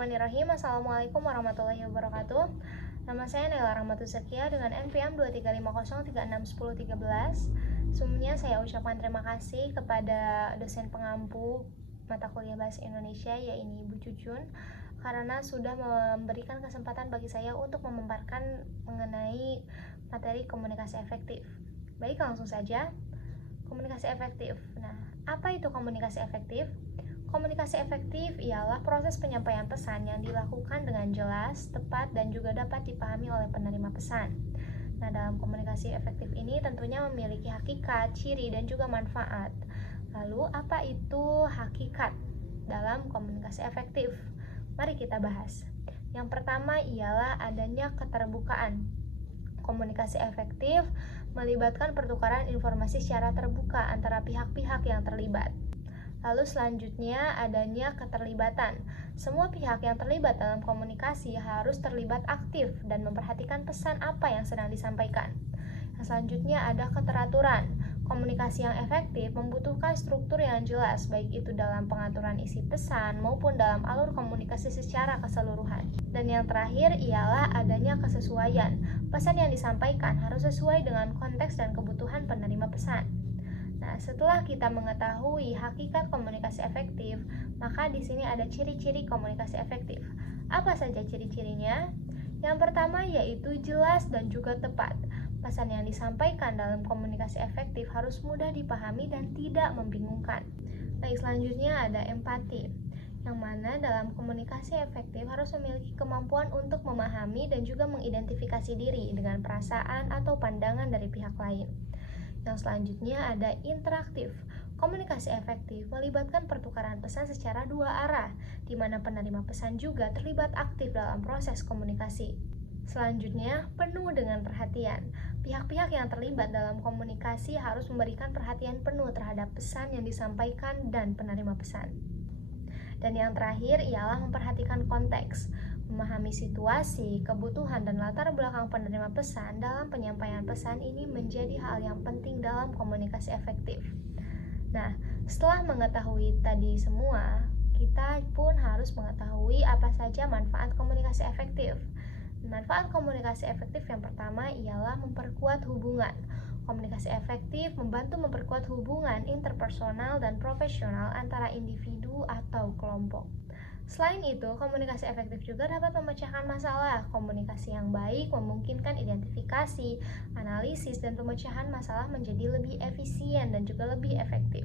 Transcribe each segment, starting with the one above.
Bismillahirrahmanirrahim. Assalamualaikum warahmatullahi wabarakatuh. Nama saya Naila Rahmatul Zakia dengan NPM 2350361013. Sebelumnya saya ucapkan terima kasih kepada dosen pengampu mata kuliah Bahasa Indonesia, yaitu Ibu Cucun, karena sudah memberikan kesempatan bagi saya untuk memaparkan mengenai materi komunikasi efektif. Baik, langsung saja. Komunikasi efektif. Nah, apa itu komunikasi efektif? Komunikasi efektif ialah proses penyampaian pesan yang dilakukan dengan jelas, tepat, dan juga dapat dipahami oleh penerima pesan. Nah, dalam komunikasi efektif ini tentunya memiliki hakikat, ciri, dan juga manfaat. Lalu, apa itu hakikat dalam komunikasi efektif? Mari kita bahas. Yang pertama ialah adanya keterbukaan. Komunikasi efektif melibatkan pertukaran informasi secara terbuka antara pihak-pihak yang terlibat. Lalu selanjutnya adanya keterlibatan. Semua pihak yang terlibat dalam komunikasi harus terlibat aktif dan memperhatikan pesan apa yang sedang disampaikan. Yang selanjutnya ada keteraturan. Komunikasi yang efektif membutuhkan struktur yang jelas, baik itu dalam pengaturan isi pesan maupun dalam alur komunikasi secara keseluruhan. Dan yang terakhir ialah adanya kesesuaian. Pesan yang disampaikan harus sesuai dengan konteks dan kebutuhan penerima pesan. Nah, setelah kita mengetahui hakikat komunikasi efektif, maka di sini ada ciri-ciri komunikasi efektif. Apa saja ciri-cirinya? Yang pertama yaitu jelas dan juga tepat. Pesan yang disampaikan dalam komunikasi efektif harus mudah dipahami dan tidak membingungkan. Baik, selanjutnya ada empati, yang mana dalam komunikasi efektif harus memiliki kemampuan untuk memahami dan juga mengidentifikasi diri dengan perasaan atau pandangan dari pihak lain. Yang selanjutnya ada interaktif. Komunikasi efektif melibatkan pertukaran pesan secara dua arah, di mana penerima pesan juga terlibat aktif dalam proses komunikasi. Selanjutnya, penuh dengan perhatian. Pihak-pihak yang terlibat dalam komunikasi harus memberikan perhatian penuh terhadap pesan yang disampaikan dan penerima pesan. Dan yang terakhir ialah memperhatikan konteks. Memahami situasi, kebutuhan, dan latar belakang penerima pesan dalam penyampaian pesan ini menjadi hal yang penting dalam komunikasi efektif. Nah, setelah mengetahui tadi semua, kita pun harus mengetahui apa saja manfaat komunikasi efektif. Manfaat komunikasi efektif yang pertama ialah memperkuat hubungan. Komunikasi efektif membantu memperkuat hubungan interpersonal dan profesional antara individu atau kelompok. Selain itu, komunikasi efektif juga dapat memecahkan masalah. Komunikasi yang baik memungkinkan identifikasi, analisis, dan pemecahan masalah menjadi lebih efisien dan juga lebih efektif.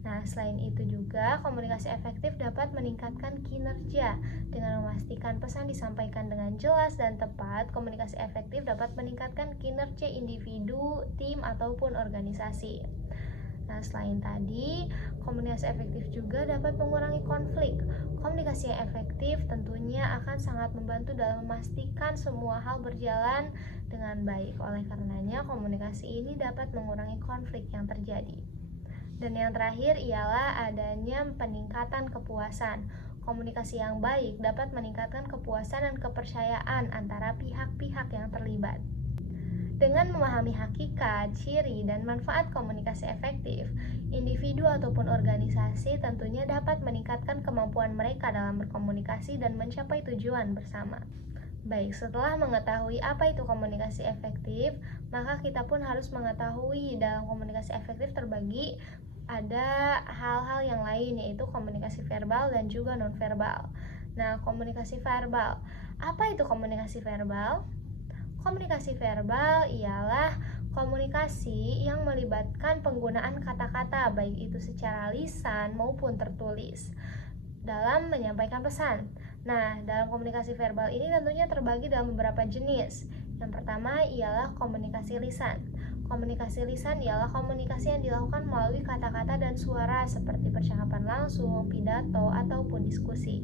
Nah, selain itu juga, komunikasi efektif dapat meningkatkan kinerja. Dengan memastikan pesan disampaikan dengan jelas dan tepat, komunikasi efektif dapat meningkatkan kinerja individu, tim, ataupun organisasi. Nah, selain tadi, komunikasi efektif juga dapat mengurangi konflik. Komunikasi yang efektif tentunya akan sangat membantu dalam memastikan semua hal berjalan dengan baik. Oleh karenanya, komunikasi ini dapat mengurangi konflik yang terjadi. Dan yang terakhir ialah adanya peningkatan kepuasan. Komunikasi yang baik dapat meningkatkan kepuasan dan kepercayaan antara pihak-pihak yang terlibat. Dengan memahami hakikat, ciri, dan manfaat komunikasi efektif, individu ataupun organisasi tentunya dapat meningkatkan kemampuan mereka dalam berkomunikasi dan mencapai tujuan bersama. Baik, setelah mengetahui apa itu komunikasi efektif, maka kita pun harus mengetahui dalam komunikasi efektif terbagi ada hal-hal yang lain, yaitu komunikasi verbal dan juga non-verbal. Nah, komunikasi verbal. Apa itu komunikasi verbal? Komunikasi verbal ialah komunikasi yang melibatkan penggunaan kata-kata, baik itu secara lisan maupun tertulis, dalam menyampaikan pesan. Nah, dalam komunikasi verbal ini tentunya terbagi dalam beberapa jenis. Yang pertama ialah komunikasi lisan. Komunikasi lisan ialah komunikasi yang dilakukan melalui kata-kata dan suara seperti percakapan langsung, pidato, ataupun diskusi.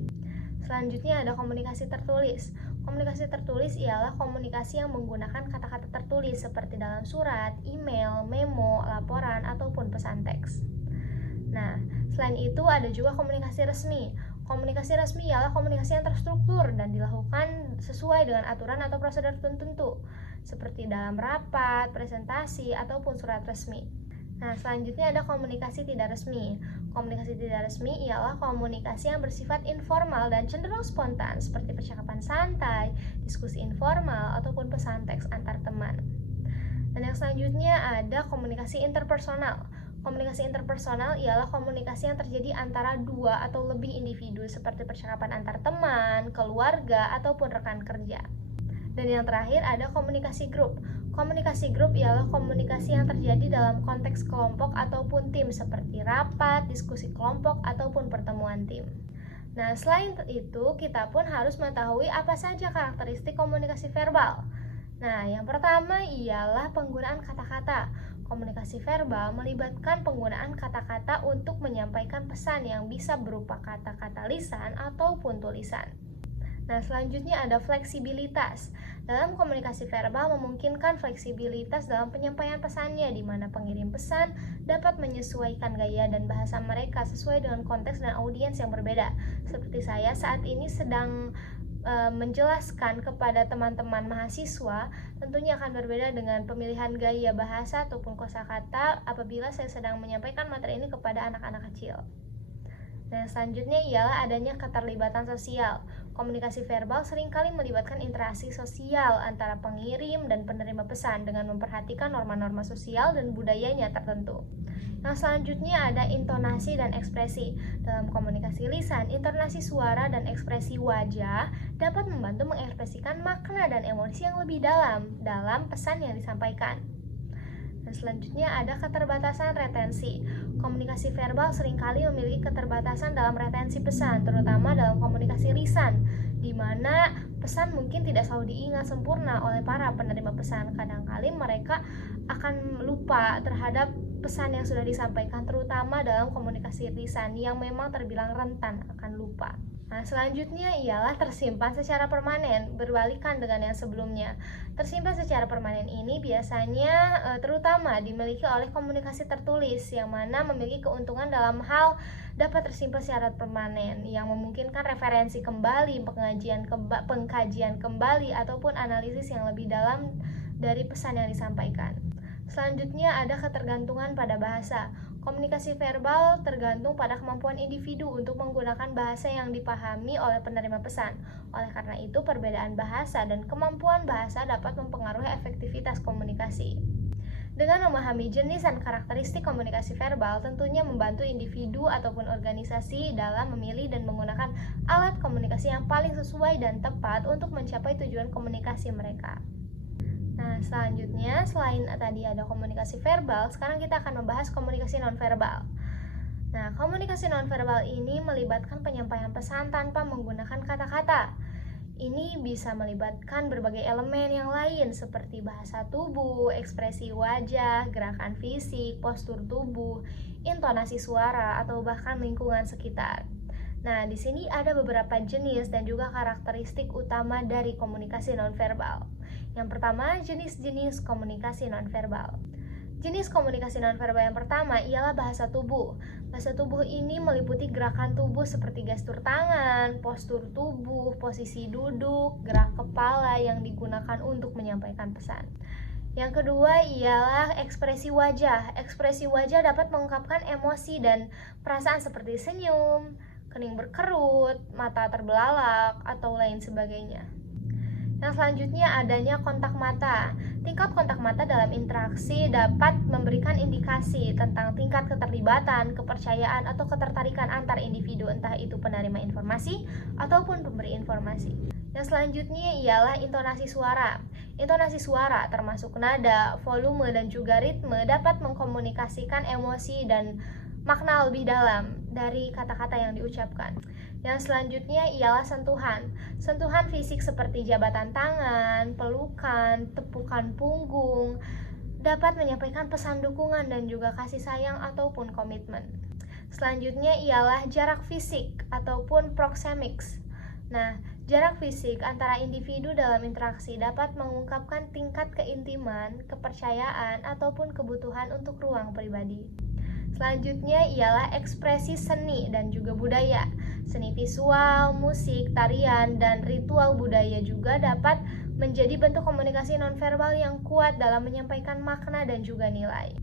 Selanjutnya ada komunikasi tertulis. Komunikasi tertulis ialah komunikasi yang menggunakan kata-kata tertulis seperti dalam surat, email, memo, laporan, ataupun pesan teks. Nah, selain itu ada juga komunikasi resmi. Komunikasi resmi ialah komunikasi yang terstruktur dan dilakukan sesuai dengan aturan atau prosedur tertentu, seperti dalam rapat, presentasi, ataupun surat resmi. Nah, selanjutnya ada komunikasi tidak resmi. Komunikasi tidak resmi ialah komunikasi yang bersifat informal dan cenderung spontan, seperti percakapan santai, diskusi informal, ataupun pesan teks antar teman. Dan yang selanjutnya ada komunikasi interpersonal. Komunikasi interpersonal ialah komunikasi yang terjadi antara dua atau lebih individu, seperti percakapan antar teman, keluarga, ataupun rekan kerja. Dan yang terakhir ada komunikasi grup. Komunikasi grup ialah komunikasi yang terjadi dalam konteks kelompok ataupun tim, seperti rapat, diskusi kelompok, ataupun pertemuan tim. Nah, selain itu, kita pun harus mengetahui apa saja karakteristik komunikasi verbal. Nah, yang pertama ialah penggunaan kata-kata. Komunikasi verbal melibatkan penggunaan kata-kata untuk menyampaikan pesan yang bisa berupa kata-kata lisan ataupun tulisan. Nah, selanjutnya ada fleksibilitas. Dalam komunikasi verbal memungkinkan fleksibilitas dalam penyampaian pesannya, di mana pengirim pesan dapat menyesuaikan gaya dan bahasa mereka sesuai dengan konteks dan audiens yang berbeda. Seperti saya saat ini sedang menjelaskan kepada teman-teman mahasiswa, tentunya akan berbeda dengan pemilihan gaya bahasa ataupun kosakata apabila saya sedang menyampaikan materi ini kepada anak-anak kecil. Dan selanjutnya ialah adanya keterlibatan sosial. Komunikasi verbal seringkali melibatkan interaksi sosial antara pengirim dan penerima pesan dengan memperhatikan norma-norma sosial dan budayanya tertentu. Nah, selanjutnya ada intonasi dan ekspresi. Dalam komunikasi lisan, intonasi suara dan ekspresi wajah dapat membantu mengekspresikan makna dan emosi yang lebih dalam pesan yang disampaikan. Dan selanjutnya ada keterbatasan retensi. Komunikasi verbal seringkali memiliki keterbatasan dalam retensi pesan, terutama dalam komunikasi lisan, di mana pesan mungkin tidak selalu diingat sempurna oleh para penerima pesan. Kadang-kali mereka akan lupa terhadap pesan yang sudah disampaikan, terutama dalam komunikasi lisan yang memang terbilang rentan akan lupa. Nah, selanjutnya ialah tersimpan secara permanen, berbalikan dengan yang sebelumnya. Tersimpan secara permanen ini biasanya terutama dimiliki oleh komunikasi tertulis, yang mana memiliki keuntungan dalam hal dapat tersimpan secara permanen, yang memungkinkan referensi kembali, pengkajian kembali, ataupun analisis yang lebih dalam dari pesan yang disampaikan. Selanjutnya ada ketergantungan pada bahasa. Komunikasi verbal tergantung pada kemampuan individu untuk menggunakan bahasa yang dipahami oleh penerima pesan. Oleh karena itu, perbedaan bahasa dan kemampuan bahasa dapat mempengaruhi efektivitas komunikasi. Dengan memahami jenis dan karakteristik komunikasi verbal, tentunya membantu individu ataupun organisasi dalam memilih dan menggunakan alat komunikasi yang paling sesuai dan tepat untuk mencapai tujuan komunikasi mereka. Nah, selanjutnya selain tadi ada komunikasi verbal, sekarang kita akan membahas komunikasi nonverbal. Nah, komunikasi nonverbal ini melibatkan penyampaian pesan tanpa menggunakan kata-kata. Ini bisa melibatkan berbagai elemen yang lain seperti bahasa tubuh, ekspresi wajah, gerakan fisik, postur tubuh, intonasi suara, atau bahkan lingkungan sekitar. Nah, di sini ada beberapa jenis dan juga karakteristik utama dari komunikasi nonverbal. Yang pertama, jenis-jenis komunikasi nonverbal. Jenis komunikasi nonverbal yang pertama ialah bahasa tubuh. Bahasa tubuh ini meliputi gerakan tubuh seperti gestur tangan, postur tubuh, posisi duduk, gerak kepala yang digunakan untuk menyampaikan pesan. Yang kedua ialah ekspresi wajah. Ekspresi wajah dapat mengungkapkan emosi dan perasaan seperti senyum, kening berkerut, mata terbelalak, atau lain sebagainya. Yang selanjutnya adanya kontak mata. Tingkat kontak mata dalam interaksi dapat memberikan indikasi tentang tingkat keterlibatan, kepercayaan, atau ketertarikan antar individu, entah itu penerima informasi ataupun pemberi informasi. Yang selanjutnya ialah intonasi suara. Intonasi suara termasuk nada, volume, dan juga ritme dapat mengkomunikasikan emosi dan makna lebih dalam dari kata-kata yang diucapkan. Yang selanjutnya ialah sentuhan. Sentuhan fisik seperti jabatan tangan, pelukan, tepukan punggung dapat menyampaikan pesan dukungan dan juga kasih sayang ataupun komitmen. Selanjutnya ialah jarak fisik ataupun proxemics. Nah, jarak fisik antara individu dalam interaksi dapat mengungkapkan tingkat keintiman, kepercayaan, ataupun kebutuhan untuk ruang pribadi. Selanjutnya ialah ekspresi seni dan juga budaya. Seni visual, musik, tarian, dan ritual budaya juga dapat menjadi bentuk komunikasi nonverbal yang kuat dalam menyampaikan makna dan juga nilai.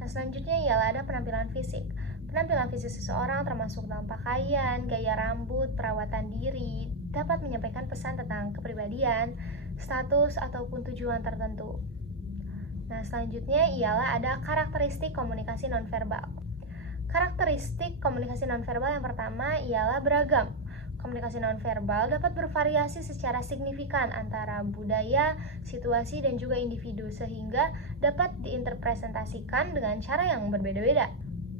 Nah, selanjutnya ialah ada penampilan fisik. Penampilan fisik seseorang termasuk dalam pakaian, gaya rambut, perawatan diri, dapat menyampaikan pesan tentang kepribadian, status, ataupun tujuan tertentu. Nah, selanjutnya ialah ada karakteristik komunikasi nonverbal. Karakteristik komunikasi nonverbal yang pertama ialah beragam. Komunikasi nonverbal dapat bervariasi secara signifikan antara budaya, situasi, dan juga individu, sehingga dapat diinterpretasikan dengan cara yang berbeda-beda.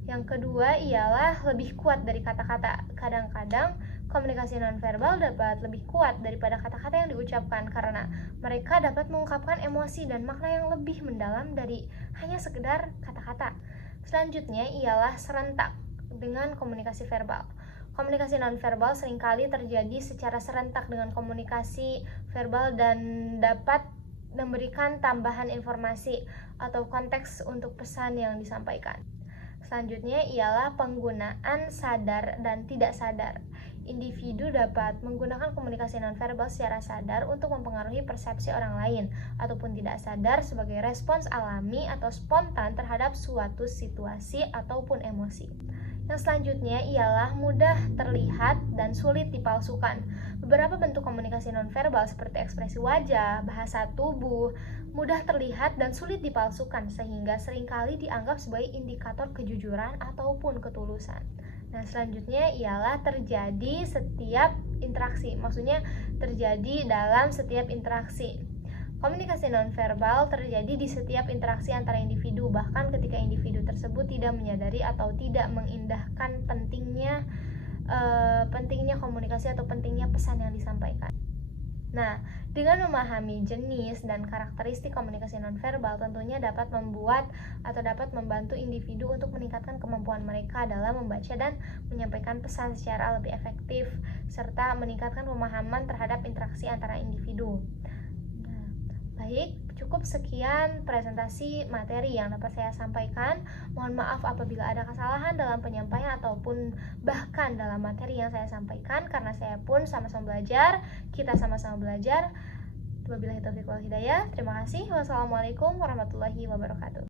Yang kedua ialah lebih kuat dari kata-kata. Kadang-kadang komunikasi nonverbal dapat lebih kuat daripada kata-kata yang diucapkan karena mereka dapat mengungkapkan emosi dan makna yang lebih mendalam dari hanya sekedar kata-kata. Selanjutnya ialah serentak dengan komunikasi verbal. Komunikasi nonverbal seringkali terjadi secara serentak dengan komunikasi verbal dan dapat memberikan tambahan informasi atau konteks untuk pesan yang disampaikan. Selanjutnya ialah penggunaan sadar dan tidak sadar. Individu dapat menggunakan komunikasi nonverbal secara sadar untuk mempengaruhi persepsi orang lain ataupun tidak sadar sebagai respons alami atau spontan terhadap suatu situasi ataupun emosi. Yang selanjutnya ialah mudah terlihat dan sulit dipalsukan. Beberapa bentuk komunikasi nonverbal seperti ekspresi wajah, bahasa tubuh, mudah terlihat dan sulit dipalsukan sehingga seringkali dianggap sebagai indikator kejujuran ataupun ketulusan. Nah, selanjutnya ialah terjadi setiap interaksi. Maksudnya terjadi dalam setiap interaksi. Komunikasi nonverbal terjadi di setiap interaksi antara individu, bahkan ketika individu tersebut tidak menyadari atau tidak mengindahkan pentingnya komunikasi atau pentingnya pesan yang disampaikan. Nah, dengan memahami jenis dan karakteristik komunikasi nonverbal tentunya dapat membuat atau dapat membantu individu untuk meningkatkan kemampuan mereka dalam membaca dan menyampaikan pesan secara lebih efektif, serta meningkatkan pemahaman terhadap interaksi antara individu. Baik, cukup sekian presentasi materi yang dapat saya sampaikan. Mohon maaf apabila ada kesalahan dalam penyampaian ataupun bahkan dalam materi yang saya sampaikan, karena saya pun sama-sama belajar, kita sama-sama belajar. Wabillahi taufiq wal hidayah. Terima kasih. Wassalamualaikum warahmatullahi wabarakatuh.